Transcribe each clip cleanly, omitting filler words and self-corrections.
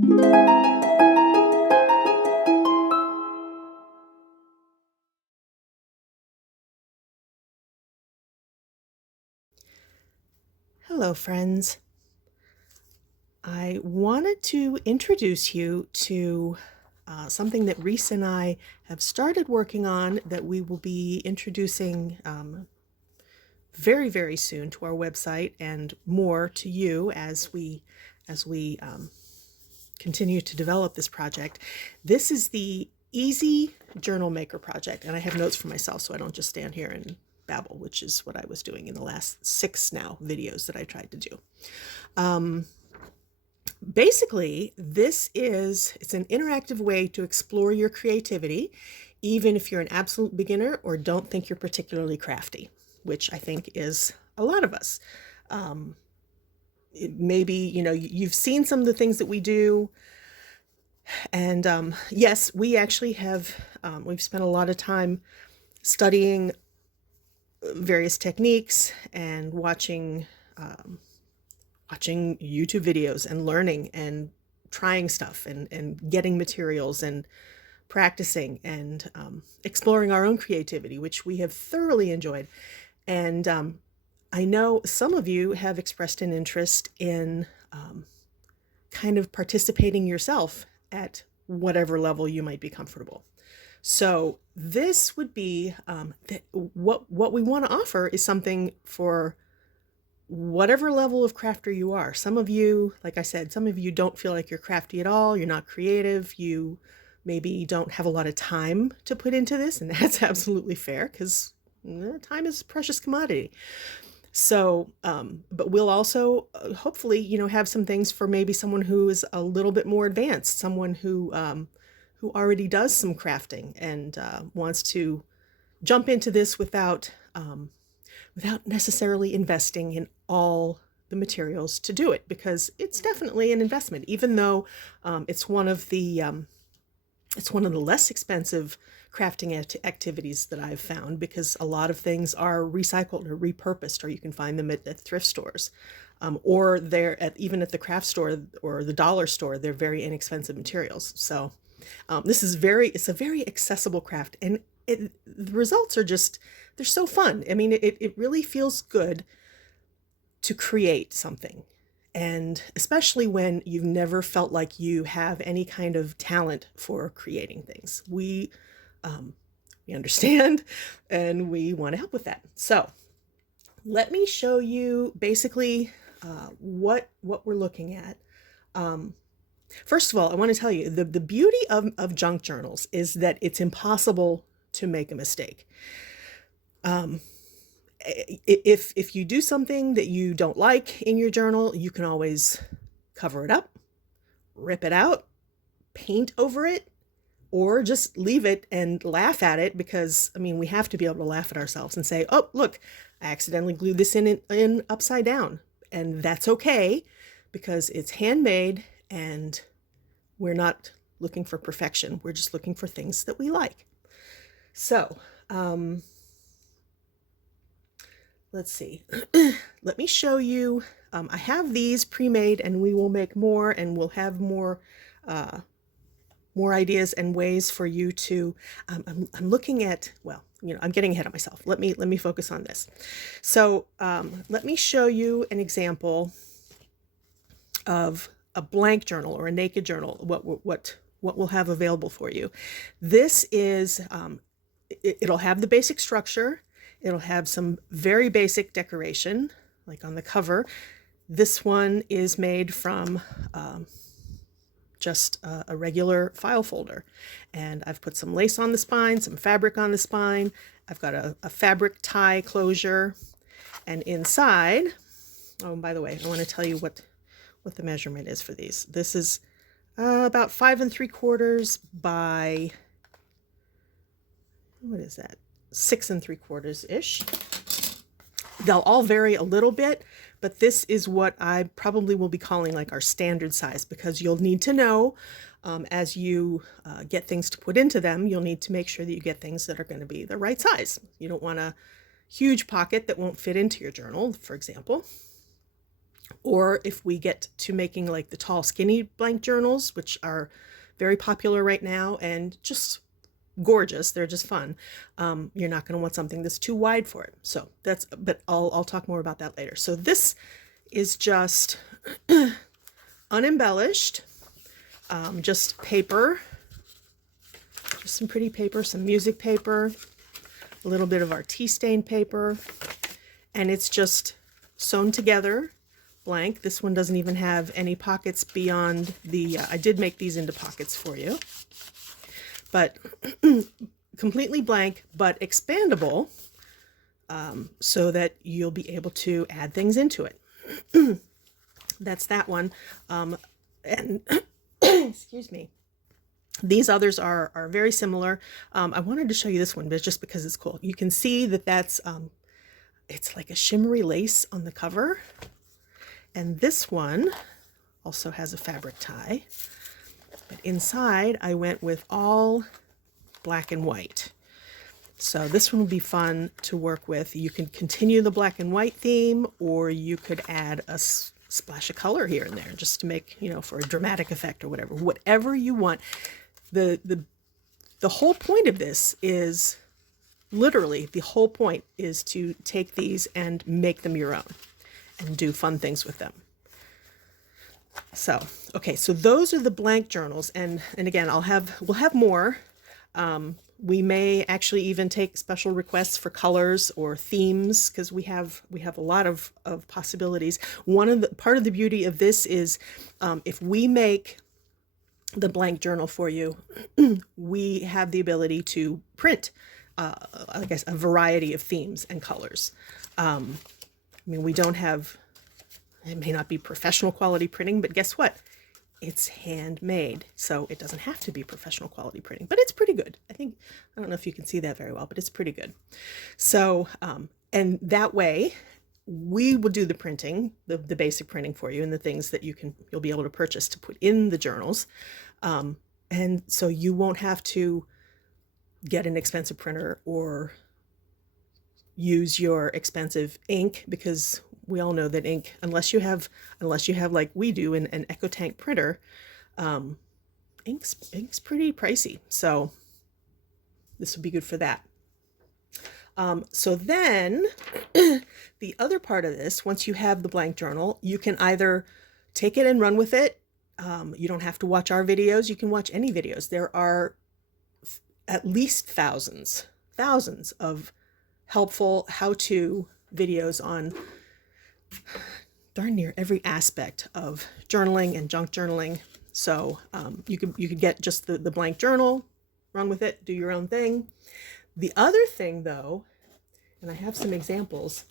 Hello, friends. I wanted to introduce you to something that Reese and I have started working on that we will be introducing very, very soon to our website and more to you as we continue to develop this project. This is the Easy Journal Maker project, and I have notes for myself so I don't just stand here and babble, which is what I was doing in the last 6 now videos that I tried to do. Basically, it's an interactive way to explore your creativity, even if you're an absolute beginner or don't think you're particularly crafty, which I think is a lot of us. Maybe, you've seen some of the things that we do. And yes, we actually we've spent a lot of time studying various techniques and watching YouTube videos and learning and trying stuff and getting materials and practicing and exploring our own creativity, which we have thoroughly enjoyed. And I know some of you have expressed an interest in kind of participating yourself at whatever level you might be comfortable. So this would be what we want to offer is something for whatever level of crafter you are. Some of you, like I said, some of you don't feel like you're crafty at all. You're not creative. You maybe don't have a lot of time to put into this, and that's absolutely fair because time is a precious commodity. So, but we'll also hopefully, have some things for maybe someone who is a little bit more advanced, someone who already does some crafting and wants to jump into this without necessarily investing in all the materials to do it, because it's definitely an investment, even though it's one of the less expensive crafting activities that I've found, because a lot of things are recycled or repurposed, or you can find them at thrift stores, or even at the craft store or the dollar store. They're very inexpensive materials. So it's a very accessible craft, and the results are they're so fun. I mean, it really feels good to create something, and especially when you've never felt like you have any kind of talent for creating things. We understand, and we want to help with that. So let me show you basically what we're looking at. First of all, I want to tell you the beauty of junk journals is that it's impossible to make a mistake. If you do something that you don't like in your journal, you can always cover it up, rip it out, paint over it, or just leave it and laugh at it, because I mean, we have to be able to laugh at ourselves and say, oh, look, I accidentally glued this in upside down. And that's okay, because it's handmade and we're not looking for perfection. We're just looking for things that we like. So, let's see. Let me show you. I have these pre-made, and we will make more, and we'll have more ideas and ways for you to. I'm looking at. Well, I'm getting ahead of myself. Let me focus on this. So let me show you an example of a blank journal or a naked journal. What we'll have available for you. This is. It'll have the basic structure. It'll have some very basic decoration, like on the cover. This one is made from just a regular file folder. And I've put some lace on the spine, some fabric on the spine. I've got a fabric tie closure. And inside, oh, and by the way, I want to tell you what the measurement is for these. This is about 5 3/4 by, what is that? 6 3/4-ish. They'll all vary a little bit, but this is what I probably will be calling like our standard size, because you'll need to know as you get things to put into them, you'll need to make sure that you get things that are going to be the right size. You don't want a huge pocket that won't fit into your journal, for example. Or if we get to making like the tall, skinny blank journals, which are very popular right now and just gorgeous, they're just fun. You're not going to want something that's too wide for it. So that's, but I'll talk more about that later. So this is just unembellished, just paper, just some pretty paper, some music paper, a little bit of our tea stain paper, and it's just sewn together blank. This one doesn't even have any pockets beyond the, I did make these into pockets for you, but completely blank, but expandable, so that you'll be able to add things into it. That's that one. And excuse me. These others are very similar. I wanted to show you this one, but just because it's cool. You can see that that's, it's like a shimmery lace on the cover. And this one also has a fabric tie. But inside, I went with all black and white. So this one will be fun to work with. You can continue the black and white theme, or you could add a splash of color here and there just to make, you know, for a dramatic effect or whatever. Whatever you want. The whole point of this is, literally, the whole point is to take these and make them your own and do fun things with them. So, okay, so those are the blank journals, and again, we'll have more. We may actually even take special requests for colors or themes, because we have a lot of possibilities. Part of the beauty of this is, if we make the blank journal for you, we have the ability to print, I guess, a variety of themes and colors. I mean, we don't have, it may not be professional quality printing, but guess what? It's handmade, so it doesn't have to be professional quality printing, but it's pretty good. I don't know if you can see that very well, but it's pretty good. So, and that way, we will do the printing, the basic printing for you, and the things that you'll be able to purchase to put in the journals. And so you won't have to get an expensive printer or use your expensive ink, because we all know that ink, unless you have like we do an EcoTank printer, ink's pretty pricey. So this would be good for that. So then the other part of this, once you have the blank journal, you can either take it and run with it. You don't have to watch our videos. You can watch any videos. There are at least thousands of helpful how-to videos on darn near every aspect of journaling and junk journaling. So you could get just the blank journal, run with it, do your own thing. The other thing, though, and I have some examples,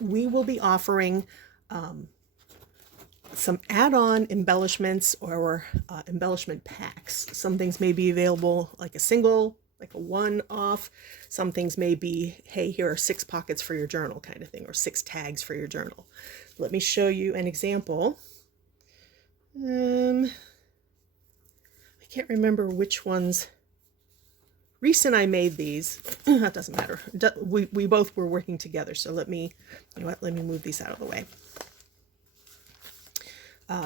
we will be offering some add-on embellishments or embellishment packs. Some things may be available like a single, like a one-off. Some things may be, hey, here are 6 pockets for your journal kind of thing, or 6 tags for your journal. Let me show you an example. I can't remember which ones. Recent I made these. That doesn't matter. We both were working together, so let me move these out of the way.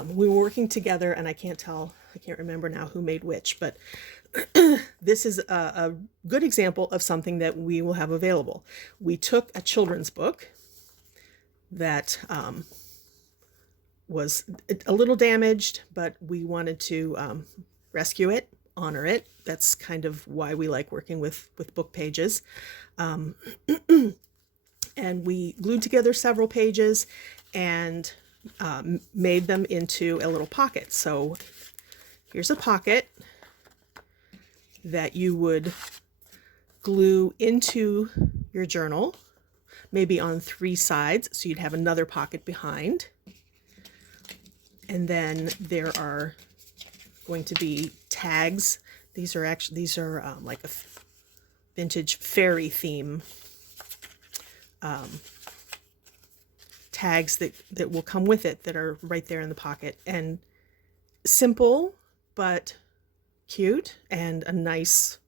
We were working together, and I can't remember now who made which, but this is a good example of something that we will have available. We took a children's book that was a little damaged, but we wanted to rescue it, honor it. That's kind of why we like working with book pages. And we glued together several pages and made them into a little pocket. So here's a pocket that you would glue into your journal, maybe on 3 sides, so you'd have another pocket behind. And then there are going to be tags. These are like a vintage fairy theme tags that will come with it, that are right there in the pocket, and simple but cute, and a nice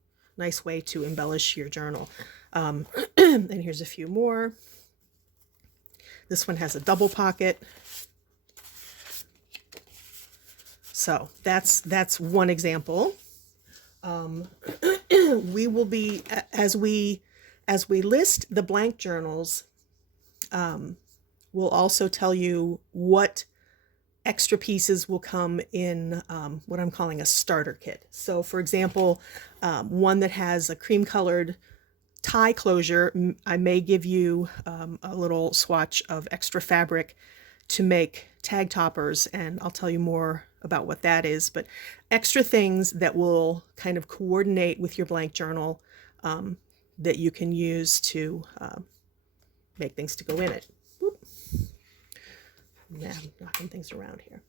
way to embellish your journal. And here's a few more. This one has a double pocket. So that's one example. We will be, as we list the blank journals, we'll also tell you what extra pieces will come in what I'm calling a starter kit. So for example, one that has a cream colored tie closure, I may give you a little swatch of extra fabric to make tag toppers, and I'll tell you more about what that is, but extra things that will kind of coordinate with your blank journal that you can use to make things to go in it. Whoop. Yeah, I'm knocking things around here.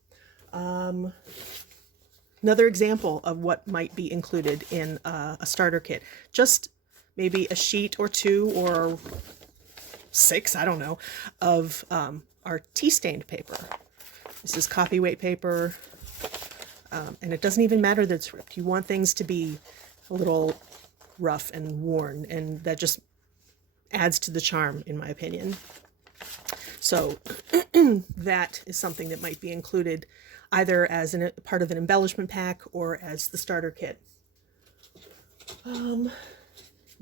Another example of what might be included in a starter kit, just maybe a sheet or 2 or 6, I don't know, of our tea stained paper. This is copyweight paper, and it doesn't even matter that it's ripped. You want things to be a little rough and worn, and that just adds to the charm, in my opinion. So that is something that might be included either as a part of an embellishment pack or as the starter kit.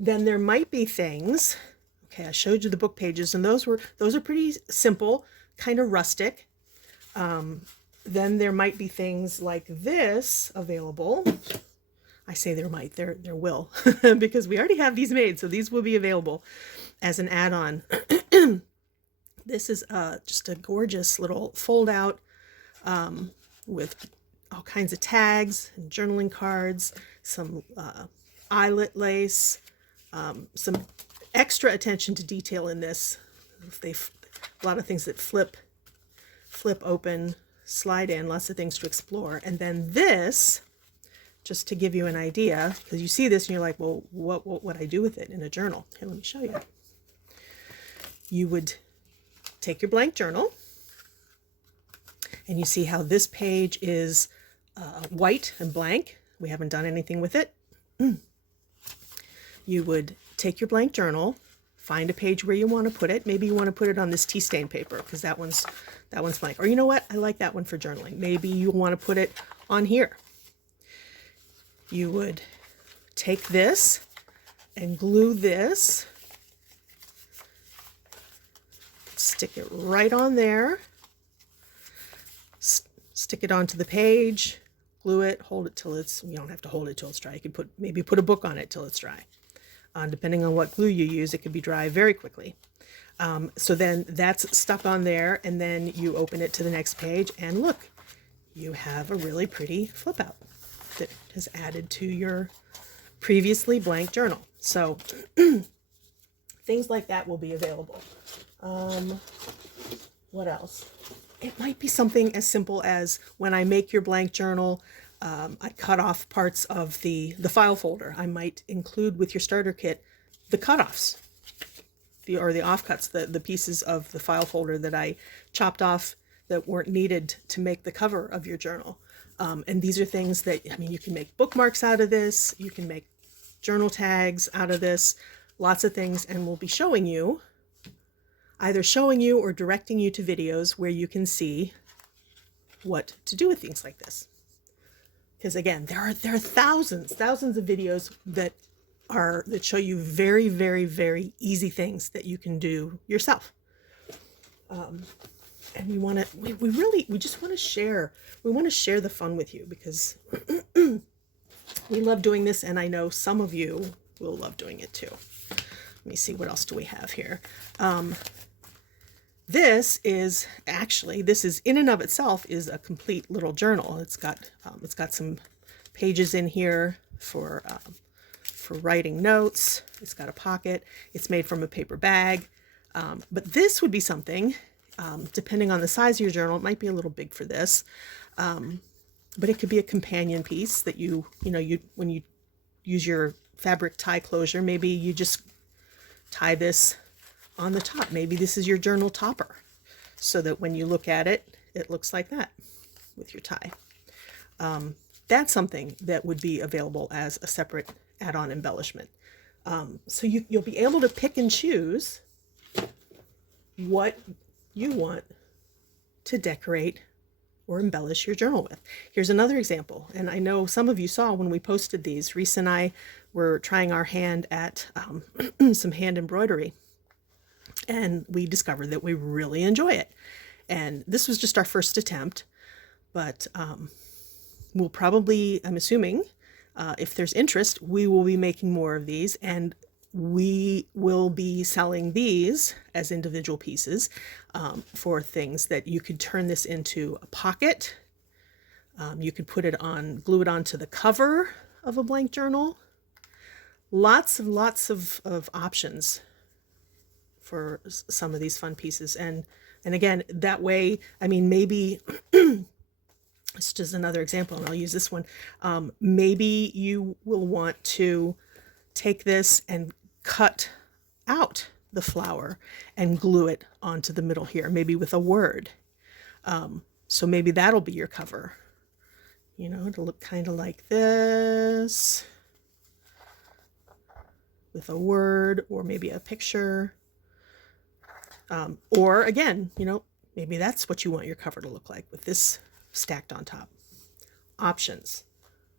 Then there might be things, okay, I showed you the book pages, and those are pretty simple, kind of rustic. Then there might be things like this available. I say there might, there will, because we already have these made, so these will be available as an add-on. This is just a gorgeous little fold-out with all kinds of tags and journaling cards, some eyelet lace, some extra attention to detail in this. A lot of things that flip open, slide in, lots of things to explore. And then this, just to give you an idea, because you see this and you're like, well, what would I do with it in a journal? Here, let me show you. You would take your blank journal, and you see how this page is white and blank. We haven't done anything with it. You would take your blank journal, find a page where you want to put it. Maybe you want to put it on this tea stain paper because that one's blank. Or you know what? I like that one for journaling. Maybe you want to put it on here. You would take this and glue this, stick it right on there, stick it onto the page, glue it, hold it till it's, you don't have to hold it till it's dry. You could maybe put a book on it till it's dry. Depending on what glue you use, it could be dry very quickly. So then that's stuck on there, and then you open it to the next page, and look, you have a really pretty flip out that has added to your previously blank journal. So things like that will be available. What else? It might be something as simple as when I make your blank journal, I cut off parts of the file folder. I might include with your starter kit the cutoffs, or the offcuts, the pieces of the file folder that I chopped off that weren't needed to make the cover of your journal. And these are things that, I mean, you can make bookmarks out of this, you can make journal tags out of this, lots of things, and we'll be showing you, either showing you or directing you to videos where you can see what to do with things like this. Because again, there are thousands of videos that show you very, very, very easy things that you can do yourself. And we just want to share. We want to share the fun with you because we love doing this, and I know some of you will love doing it too. Let me see, what else do we have here? This is in and of itself is a complete little journal. It's got some pages in here for writing notes. It's got a pocket. It's made from a paper bag. But this would be something, depending on the size of your journal, it might be a little big for this. But it could be a companion piece that when you use your fabric tie closure, maybe you just tie this on the top. Maybe this is your journal topper, so that when you look at it, it looks like that with your tie. That's something that would be available as a separate add-on embellishment. So you'll be able to pick and choose what you want to decorate or embellish your journal with. Here's another example, and I know some of you saw when we posted these. Reese and I were trying our hand at some hand embroidery, and we discovered that we really enjoy it. And this was just our first attempt, but we'll probably, I'm assuming, if there's interest, we will be making more of these, and we will be selling these as individual pieces for things that you could turn this into a pocket. You could put it on, glue it onto the cover of a blank journal. Lots of options for some of these fun pieces. And again, that way, I mean, maybe it's just another example, and I'll use this one. Maybe you will want to take this and cut out the flower and glue it onto the middle here, maybe with a word. So maybe that'll be your cover. You know, it'll look kind of like this, with a word or maybe a picture. Or again, you know, maybe that's what you want your cover to look like, with this stacked on top. Options,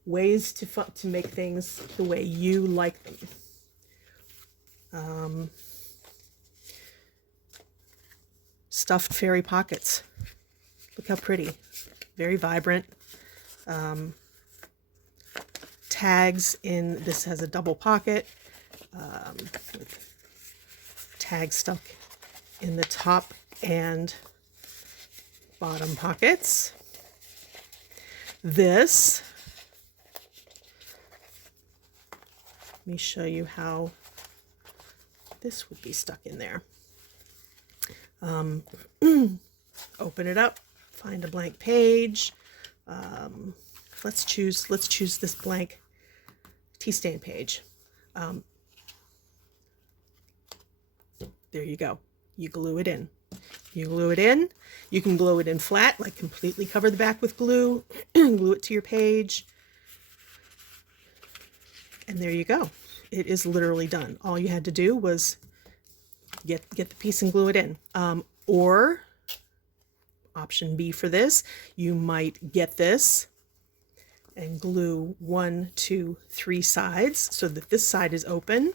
ways to make things the way you like them. Stuffed fairy pockets. Look how pretty. Very vibrant. Tags in, this has a double pocket. With tags stuck in the top and bottom pockets. This, let me show you how this would be stuck in there. Open it up, find a blank page. Let's choose this blank tea stain page. There you go. You glue it in. You glue it in. You can glue it in flat, like completely cover the back with glue, glue it to your page. And there you go. It is literally done. All you had to do was get the piece and glue it in. Or option B for this, you might get this and glue 1, 2, 3 sides so that this side is open.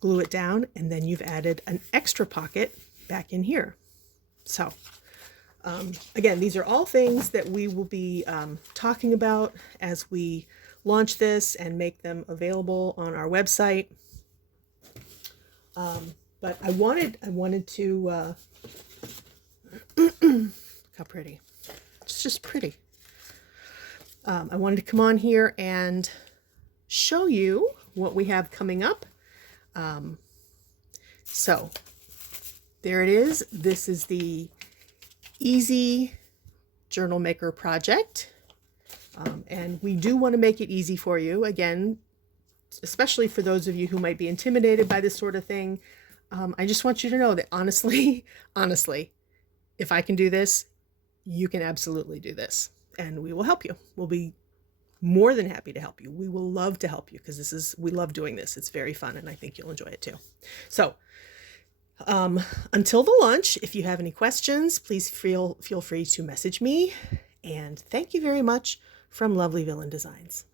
Glue it down, and then you've added an extra pocket back in here. So again, these are all things that we will be talking about as we launch this and make them available on our website. But I wanted to look how pretty. It's just pretty. I wanted to come on here and show you what we have coming up. So there it is. This is the Easy Journal Maker project. And we do want to make it easy for you. Again, especially for those of you who might be intimidated by this sort of thing. I just want you to know that honestly, if I can do this, you can absolutely do this, and we will help you. We'll be more than happy to help you. We will love to help you, because we love doing this. It's very fun, and I think you'll enjoy it too. So until the launch, if you have any questions, please feel free to message me, and thank you very much from Lovely Villain Designs.